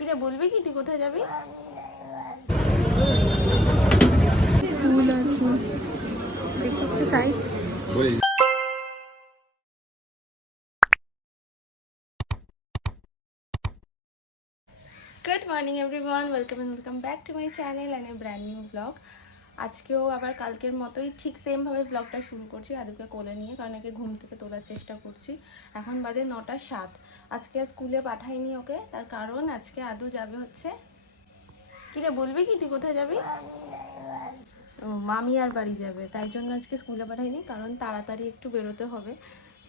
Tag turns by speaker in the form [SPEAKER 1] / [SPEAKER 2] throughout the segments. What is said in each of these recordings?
[SPEAKER 1] কিরে বলবি কি? তুই কোথায় যাবি? Good morning everyone welcome and welcome back to my channel and a brand new vlog আজকেও আবার কালকের মতোই ঠিক সেমভাবে ব্লগটা শুরু করছি আদুকে কোলে নিয়ে, কারণ একে ঘুম থেকে তোলার চেষ্টা করছি। এখন বাজে নটা সাত। আজকে স্কুলে পাঠাইনি ওকে, তার কারণ আজকে আদু যাবে হচ্ছে। কিরে, বলবি কি তুই কোথায় যাবি? ও, মামি আর বাড়ি যাবে, তাই জন্য আজকে স্কুলে পাঠাইনি, কারণ তাড়াতাড়ি একটু বেরোতে হবে।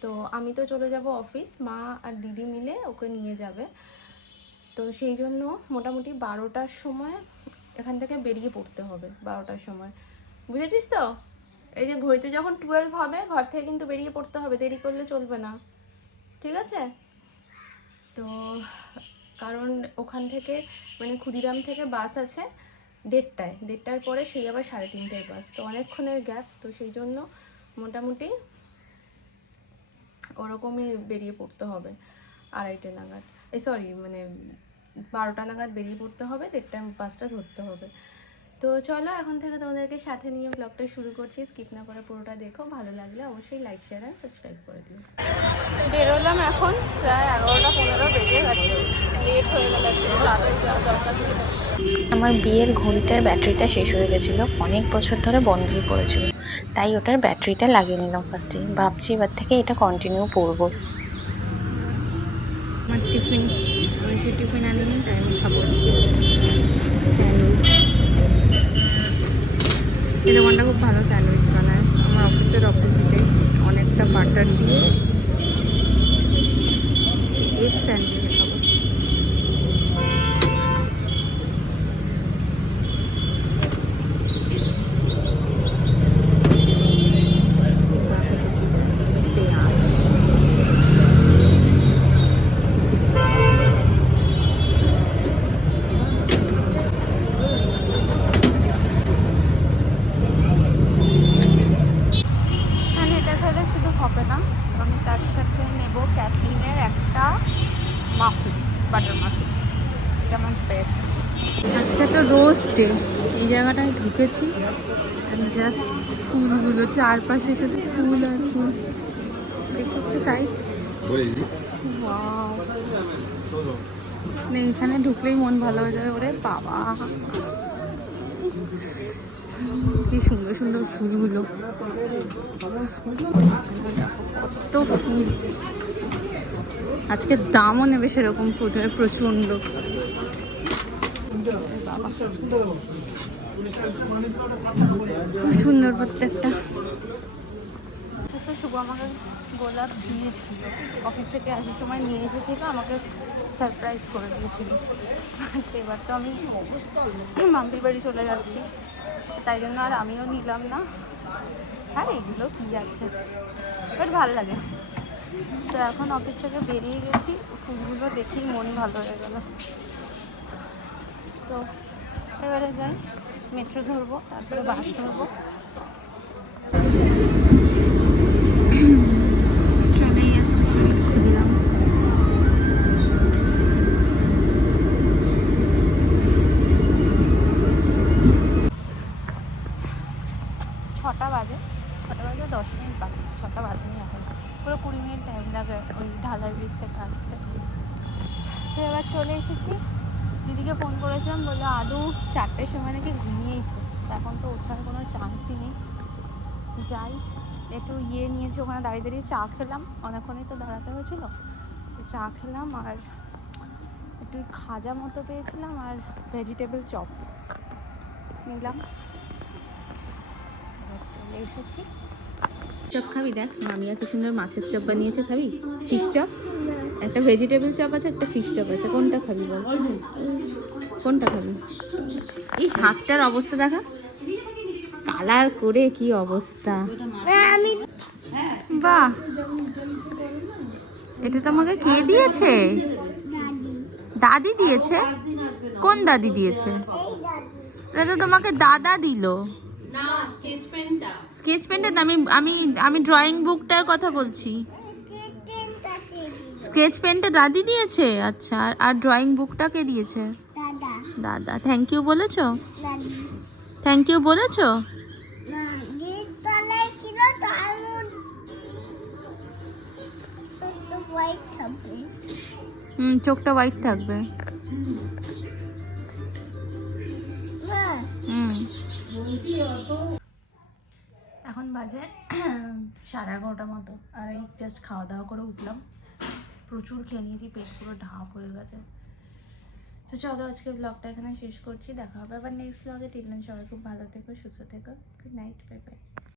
[SPEAKER 1] তো আমি তো চলে যাব অফিস মা আর দিদি মিলে ওকে নিয়ে যাবে। তো সেই জন্য মোটামুটি বারোটার সময় এখান থেকে বেরিয়ে পড়তে হবে বারোটার সময়। বুঝেছিস তো? এই যে ঘড়িতে যখন টুয়েলভ হবে, ঘর থেকে কিন্তু বেরিয়ে পড়তে হবে, দেরি করলে চলবে না। ঠিক আছে? তো কারণ ওখান থেকে মানে ক্ষুদিরাম থেকে বাস আছে দেড়টায়। দেড়টার পরে সেই আবার সাড়ে তিনটের বাস তো অনেকক্ষণের গ্যাপ তো সেই জন্য মোটামুটি ওরকমই বেরিয়ে পড়তে হবে আড়াইটে নাগাদ। এই সরি মানে বারোটা নাগাদ বেরিয়ে পড়তে হবে দেড়টা বাসটা ধরতে হবে। তো চলো এখন থেকে তোমাদেরকে সাথে নিয়ে ব্লগটা শুরু করছি। স্কিপ না করে পুরোটা দেখো ভালো লাগলে অবশ্যই লাইক শেয়ার আর সাবস্ক্রাইব করে দিও। বেরোলাম এখন প্রায় এগারোটা পনেরো বেজে গেছে। লেট হয়ে গেল একটু তাড়াতাড়ি যাওয়া দরকার ছিল।
[SPEAKER 2] আমার বিয়ের ঘড়িটার ব্যাটারিটা শেষ হয়ে গেছিল অনেক বছর ধরে বন্ধই পড়েছিল। তাই ওটার ব্যাটারিটা লাগিয়ে নিলাম ফার্স্টে ভাবছি এবার থেকে এটা কন্টিনিউ পরবো
[SPEAKER 1] আমার টিফিন যে টিফিন আনিনি তাই আমি খাব। এই দোকানটা খুব ভালো স্যান্ডউইচ বানায়। আমার অফিসের অপোজিটে অনেকটা বাটার দিয়ে এগ স্যান্ডউইচ খাব পেঁয়াজ আর এটা খেলে শুধু হবে না আমি তার সাথে নেব ক্যাথলিনের একটা মাফিন বাটার আমার আজকে একটা রোজ ডে এই জায়গাটায় ঢুকেছি জাস্ট ফুলগুলো চারপাশে শুধু ফুল আর ফুল। দেখো একটু সাইড এখানে ঢুকলেই মন ভালো হয়ে যাবে ওরে বাবা। কি সুন্দর সুন্দর ফুলগুলো। কত ফুল। আজকে দামও নেবে সেরকম ফুলের প্রচণ্ড বাবা। খুব সুন্দর প্রত্যেকটা। শুভ আমাকে গোলাপ দিয়েছিল। অফিস থেকে আসার সময় নিয়ে এসেছিল, আমাকে সারপ্রাইজ করে দিয়েছিল। এবার তো আমি মাম্পির বাড়ি চলে যাচ্ছি। তাই জন্য আর আমিও নিলাম না। আর, এগুলো কি আছে? বাট ভালো লাগে। তো এখন অফিস থেকে বেরিয়ে গেছি। ফুলগুলো দেখেই মন ভালো হয়ে গেল। তো এবারে যাই মেট্রো ধরবো তারপরে বাস ধরবো। ছটা বাজে ছটা বাজে দশ মিনিট বাকি ছটা বাজে বাজেনি এখন। পুরো কুড়ি মিনিট টাইম লাগে ওই ঢালাই ব্রিজ থেকে আসতে। তো এবার চলে এসেছি। দিদিকে ফোন করেছিলাম, বলল, আদৌ, চারটের সময় নাকি ঘুমিয়েছে। এখন তো ওঠার কোনো চান্সই নেই। যাই, একটু ইয়ে নিয়েছি, ওখানে দাঁড়িয়ে দাঁড়িয়ে চা খেলাম। অনেকক্ষণই তো দাঁড়াতে হয়েছিল। তো চা খেলাম আর একটু খাজা মতো পেয়েছিলাম আর ভেজিটেবল চপ নিলাম। চলে এসেছি। চপ খাবি দেখ, মামিয়া কি সুন্দর মাছের চপ বানিয়েছে খাবি? Fish chop? একটা ভেজিটেবল চপ আছে, একটা ফিশ চপ আছে, কোনটা খাবি বল? কোনটা খাবি? এই হাতটার অবস্থা দেখা। কালার করে কি অবস্থা। বাহ। এটা তোমাকে কে দিয়েছে? দাদি দিয়েছে? কোন দাদি দিয়েছে? এটা তো তোমাকে দাদা দিল। স্কেচ পেনটা আমি আমি আমি ড্রয়িং বুকটার কথা বলছি। স্কেচ পেনটা দাদি দিয়েছে? আচ্ছা আর- আর ড্রয়িং বুকটা কে দিয়েছে?
[SPEAKER 3] দাদা।
[SPEAKER 1] দাদা থ্যাংক ইউ বলেছ? থ্যাংক ইউ বলেছ? হুম চোখটা হোয়াইট থাকবে। বাজে, সাড়ে এগারোটা মতো। আর এই জাস্ট খাওয়া দাওয়া করে উঠলাম। প্রচুর খেয়ে নিয়েছি, পেট পুরো ঢাপ হয়ে গেছে। তো চলো আজকে ব্লগটা এখানে শেষ করছি, দেখা হবে আবার নেক্সট ব্লগে তিন সবাই খুব ভালো থেকো, সুস্থ থেকো। Good night bye bye